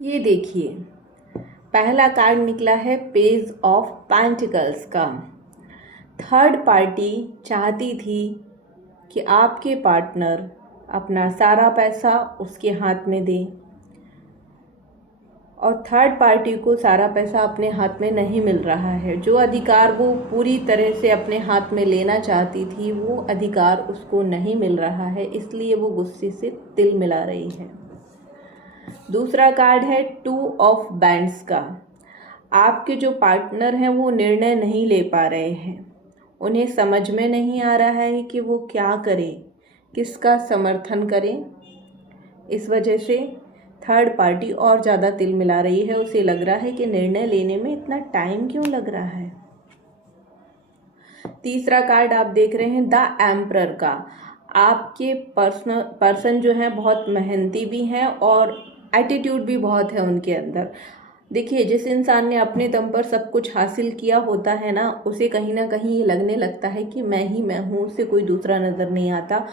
ये देखिए, पहला कार्ड निकला है पेज ऑफ पेंटिकल्स का। थर्ड पार्टी चाहती थी कि आपके पार्टनर अपना सारा पैसा उसके हाथ में दे, और थर्ड पार्टी को सारा पैसा अपने हाथ में नहीं मिल रहा है। जो अधिकार वो पूरी तरह से अपने हाथ में लेना चाहती थी, वो अधिकार उसको नहीं मिल रहा है, इसलिए वो गुस्से से तिल मिला रही है। दूसरा कार्ड है टू ऑफ बैंड्स का। आपके जो पार्टनर हैं वो निर्णय नहीं ले पा रहे हैं, उन्हें समझ में नहीं आ रहा है कि वो क्या करें, किसका समर्थन करें। इस वजह से थर्ड पार्टी और ज़्यादा तिल मिला रही है। उसे लग रहा है कि निर्णय लेने में इतना टाइम क्यों लग रहा है। तीसरा कार्ड आप देख रहे हैं द एम्परर का। आपके पर्सन जो हैं बहुत मेहनती भी हैं और एटीट्यूड भी बहुत है उनके अंदर। देखिए, जिस इंसान ने अपने दम पर सब कुछ हासिल किया होता है ना, उसे कहीं ना कहीं ये लगने लगता है कि मैं ही मैं हूँ, उससे कोई दूसरा नज़र नहीं आता।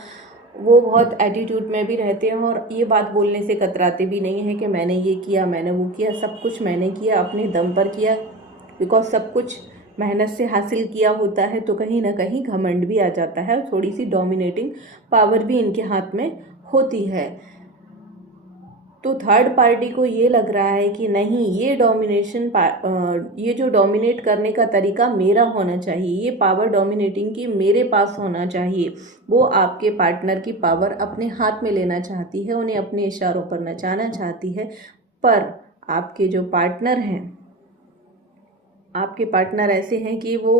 वो बहुत एटीट्यूड में भी रहते हैं और ये बात बोलने से कतराते भी नहीं है कि मैंने ये किया, मैंने वो किया। सब कुछ मैंने किया, अपने दम पर किया, बिकॉज सब कुछ मेहनत से हासिल किया होता है। तो कहीं ना कहीं घमंड भी आ जाता है और थोड़ी सी डोमिनेटिंग पावर भी इनके हाथ में होती है। तो थर्ड पार्टी को ये लग रहा है कि नहीं, ये जो डोमिनेट करने का तरीका मेरा होना चाहिए, ये पावर डोमिनेटिंग की मेरे पास होना चाहिए। वो आपके पार्टनर की पावर अपने हाथ में लेना चाहती है, उन्हें अपने इशारों पर नचाना चाहती है। पर आपके जो पार्टनर हैं, आपके पार्टनर ऐसे हैं कि वो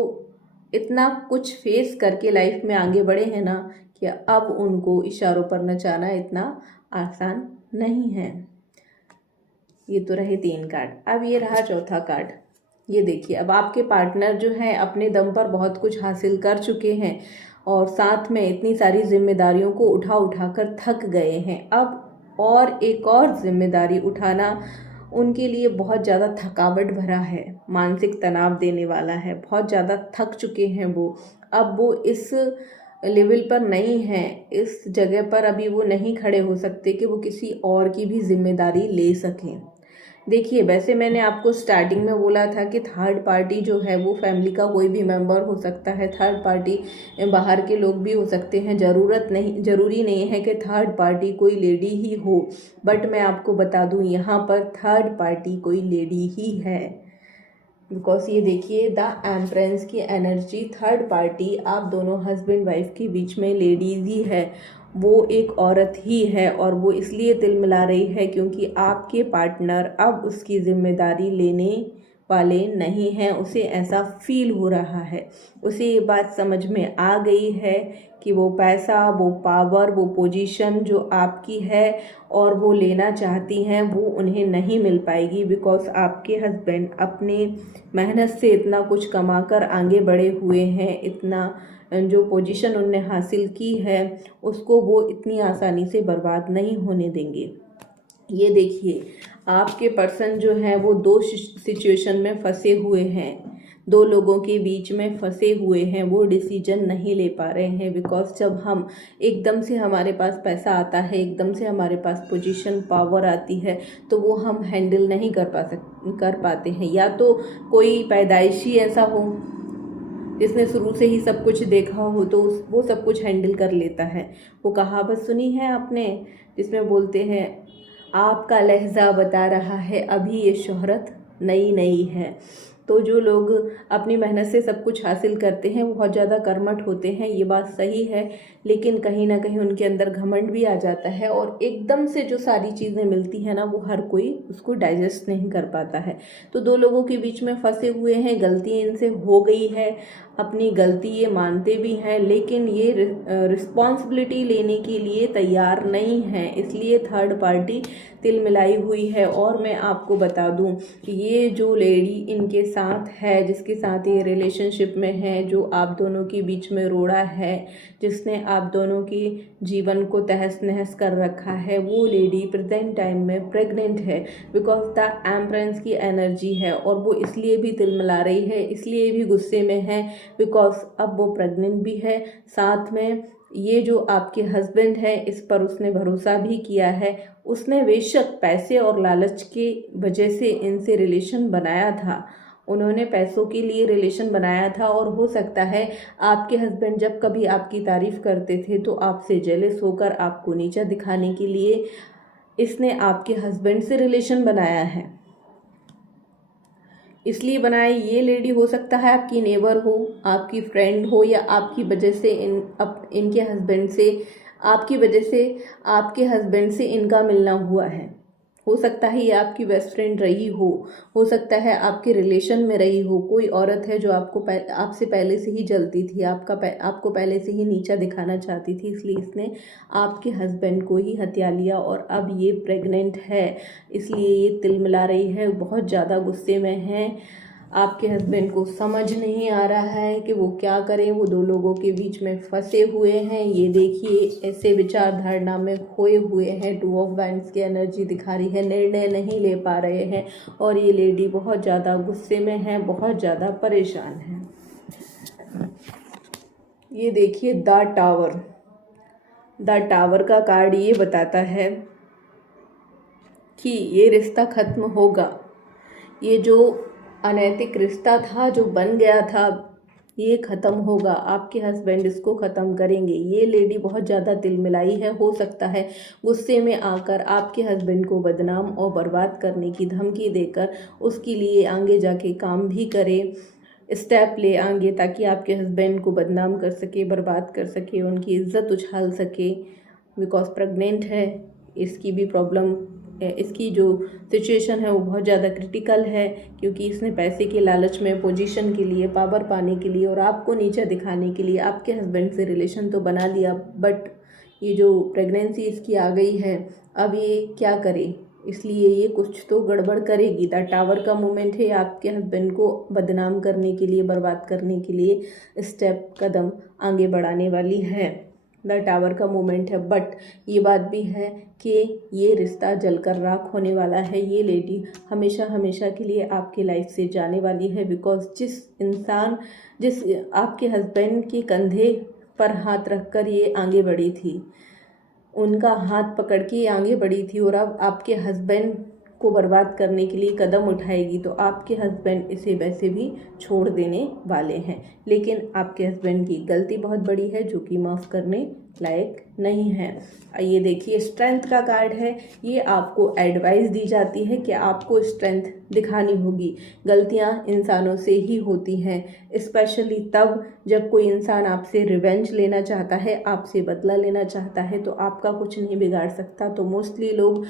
इतना कुछ फेस करके लाइफ में आगे बढ़े हैं ना, कि अब उनको इशारों पर नचाना इतना आसान नहीं है। ये तो रहे तीन कार्ड। अब ये रहा चौथा कार्ड। ये देखिए, अब आपके पार्टनर जो है अपने दम पर बहुत कुछ हासिल कर चुके हैं और साथ में इतनी सारी जिम्मेदारियों को उठा उठा कर थक गए हैं। अब और एक और जिम्मेदारी उठाना उनके लिए बहुत ज़्यादा थकावट भरा है, मानसिक तनाव देने वाला है। बहुत ज़्यादा थक चुके हैं वो। अब वो इस लेवल पर नहीं है, इस जगह पर अभी वो नहीं खड़े हो सकते कि वो किसी और की भी जिम्मेदारी ले सकें। देखिए, वैसे मैंने आपको स्टार्टिंग में बोला था कि थर्ड पार्टी जो है वो फैमिली का कोई भी मेंबर हो सकता है। थर्ड पार्टी बाहर के लोग भी हो सकते हैं। ज़रूरी नहीं है कि थर्ड पार्टी कोई लेडी ही हो। बट मैं आपको बता दूं, यहाँ पर थर्ड पार्टी कोई लेडी ही है। बिकॉज ये देखिए, द एम्प्रेंस की एनर्जी, थर्ड पार्टी आप दोनों हस्बैंड वाइफ के बीच में लेडीज ही है। वो एक औरत ही है और वो इसलिए तिल मिला रही है क्योंकि आपके पार्टनर अब उसकी जिम्मेदारी लेने वाले नहीं हैं। उसे ऐसा फील हो रहा है, उसे ये बात समझ में आ गई है कि वो पैसा, वो पावर, वो पोजीशन जो आपकी है और वो लेना चाहती हैं, वो उन्हें नहीं मिल पाएगी। बिकॉज आपके हस्बैंड अपने मेहनत से इतना कुछ कमाकर आगे बढ़े हुए हैं। इतना जो पोजीशन उनने हासिल की है उसको वो इतनी आसानी से बर्बाद नहीं होने देंगे। ये देखिए, आपके पर्सन जो है वो दो सिचुएशन में फंसे हुए हैं, दो लोगों के बीच में फंसे हुए हैं। वो डिसीजन नहीं ले पा रहे हैं। बिकॉज जब हम एकदम से हमारे पास पैसा आता है, एकदम से हमारे पास पोजीशन, पावर आती है, तो वो हम हैंडल नहीं कर पाते हैं। या तो कोई पैदाइशी ऐसा हो जिसने शुरू से ही सब कुछ देखा हो, तो वो सब कुछ हैंडल कर लेता है। वो कहावत सुनी है आपने, जिसमें बोलते हैं आपका लहजा बता रहा है अभी ये शोहरत नई नई है। तो जो लोग अपनी मेहनत से सब कुछ हासिल करते हैं वो बहुत ज़्यादा कर्मठ होते हैं, ये बात सही है। लेकिन कहीं ना कहीं उनके अंदर घमंड भी आ जाता है और एकदम से जो सारी चीज़ें मिलती हैं ना, वो हर कोई उसको डाइजेस्ट नहीं कर पाता है। तो दो लोगों के बीच में फंसे हुए हैं, गलती इनसे हो गई है, अपनी गलती ये मानते भी हैं, लेकिन ये रिस्पॉन्सिबिलिटी लेने के लिए तैयार नहीं है। इसलिए थर्ड पार्टी तिल मिलाई हुई है। और मैं आपको बता दूं कि ये जो लेडी इनके साथ है, जिसके साथ ये रिलेशनशिप में है, जो आप दोनों के बीच में रोड़ा है, जिसने आप दोनों के जीवन को तहस नहस कर रखा है, वो लेडी प्रेजेंट टाइम में प्रेग्नेंट है। बिकॉज द एम्प्रेंस की एनर्जी है और वो इसलिए भी तिल मिला रही है, इसलिए भी गुस्से में है, बिकॉज अब वो प्रेग्नेंट भी है, साथ में ये जो आपके हस्बैंड है इस पर उसने भरोसा भी किया है। उसने बेशक पैसे और लालच के वजह से इनसे रिलेशन बनाया था, उन्होंने पैसों के लिए रिलेशन बनाया था। और हो सकता है आपके हस्बैंड जब कभी आपकी तारीफ़ करते थे तो आपसे जेलस होकर आपको नीचा दिखाने के लिए इसने आपके हस्बैंड से रिलेशन बनाया है। इसलिए बनाए, ये लेडी हो सकता है आपकी नेबर हो, आपकी फ्रेंड हो, या आपकी वजह से इनके हस्बैंड से आपकी वजह से आपके हस्बैंड से इनका मिलना हुआ है। हो सकता है ये आपकी बेस्ट फ्रेंड रही हो सकता है आपके रिलेशन में रही हो। कोई औरत है जो आपसे पहले से ही जलती थी, आपको पहले से ही नीचा दिखाना चाहती थी, इसलिए इसने आपके हस्बैंड को ही हत्या लिया और अब ये प्रेग्नेंट है, इसलिए ये तिलमिला रही है, बहुत ज़्यादा गुस्से में है। आपके हस्बैंड को समझ नहीं आ रहा है कि वो क्या करें, वो दो लोगों के बीच में फंसे हुए हैं। ये देखिए ऐसे विचारधारणा में खोए हुए हैं, टू ऑफ वाइंड्स की एनर्जी दिखा रही है, निर्णय नहीं ले पा रहे हैं और ये लेडी बहुत ज़्यादा गुस्से में है, बहुत ज़्यादा परेशान है। ये देखिए द टावर का कार्ड ये बताता है कि ये रिश्ता खत्म होगा। ये जो अनैतिक रिश्ता था जो बन गया था ये ख़त्म होगा, आपके हस्बैंड इसको ख़त्म करेंगे। ये लेडी बहुत ज़्यादा तिलमिलाई है, हो सकता है गुस्से में आकर आपके हस्बैंड को बदनाम और बर्बाद करने की धमकी देकर उसके लिए आगे जाके काम भी करे, स्टेप ले आगे, ताकि आपके हस्बैंड को बदनाम कर सके, बर्बाद कर सके, उनकी इज्जत उछाल सके। बिकॉज प्रेग्नेंट है, इसकी भी प्रॉब्लम, इसकी जो सिचुएशन है वो बहुत ज़्यादा क्रिटिकल है, क्योंकि इसने पैसे के लालच में, पोजीशन के लिए, पावर पाने के लिए और आपको नीचा दिखाने के लिए आपके हस्बैंड से रिलेशन तो बना लिया, बट ये जो प्रेगनेंसी इसकी आ गई है, अब ये क्या करे, इसलिए ये कुछ तो गड़बड़ करेगी। द टावर का मूवमेंट है, आपके हस्बैंड को बदनाम करने के लिए, बर्बाद करने के लिए कदम आगे बढ़ाने वाली है। द टावर का मूवमेंट है, बट ये बात भी है कि ये रिश्ता जलकर राख होने वाला है। ये लेडी हमेशा हमेशा के लिए आपकी लाइफ से जाने वाली है, बिकॉज जिस आपके हस्बैंड के कंधे पर हाथ रखकर ये आगे बढ़ी थी, उनका हाथ पकड़ के आगे बढ़ी थी, और अब आपके हस्बैंड को बर्बाद करने के लिए कदम उठाएगी, तो आपके हस्बैंड इसे वैसे भी छोड़ देने वाले हैं। लेकिन आपके हस्बैंड की गलती बहुत बड़ी है जो कि माफ़ करने लायक नहीं है। ये देखिए स्ट्रेंथ का कार्ड है, ये आपको एडवाइस दी जाती है कि आपको स्ट्रेंथ दिखानी होगी। गलतियां इंसानों से ही होती हैं, स्पेशली तब जब कोई इंसान आपसे रिवेंज लेना चाहता है, आपसे बदला लेना चाहता है, तो आपका कुछ नहीं बिगाड़ सकता। तो मोस्टली लोग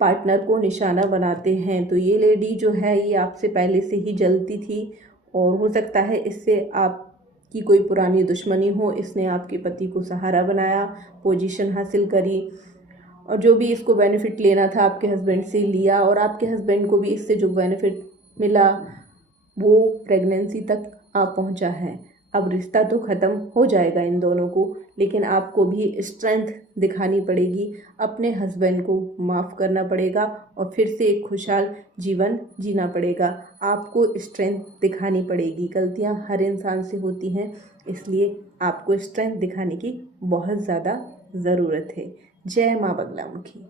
पार्टनर को निशाना बनाते हैं। तो ये लेडी जो है ये आपसे पहले से ही जलती थी, और हो सकता है इससे आपकी कोई पुरानी दुश्मनी हो, इसने आपके पति को सहारा बनाया, पोजीशन हासिल करी, और जो भी इसको बेनिफिट लेना था आपके हस्बैंड से लिया, और आपके हस्बैंड को भी इससे जो बेनिफिट मिला वो प्रेगनेंसी तक आ पहुंचा है। अब रिश्ता तो ख़त्म हो जाएगा इन दोनों को, लेकिन आपको भी स्ट्रेंथ दिखानी पड़ेगी, अपने हस्बैंड को माफ़ करना पड़ेगा और फिर से एक खुशहाल जीवन जीना पड़ेगा। आपको स्ट्रेंथ दिखानी पड़ेगी। गलतियां हर इंसान से होती हैं, इसलिए आपको स्ट्रेंथ दिखाने की बहुत ज़्यादा ज़रूरत है। जय माँ बगलामुखी।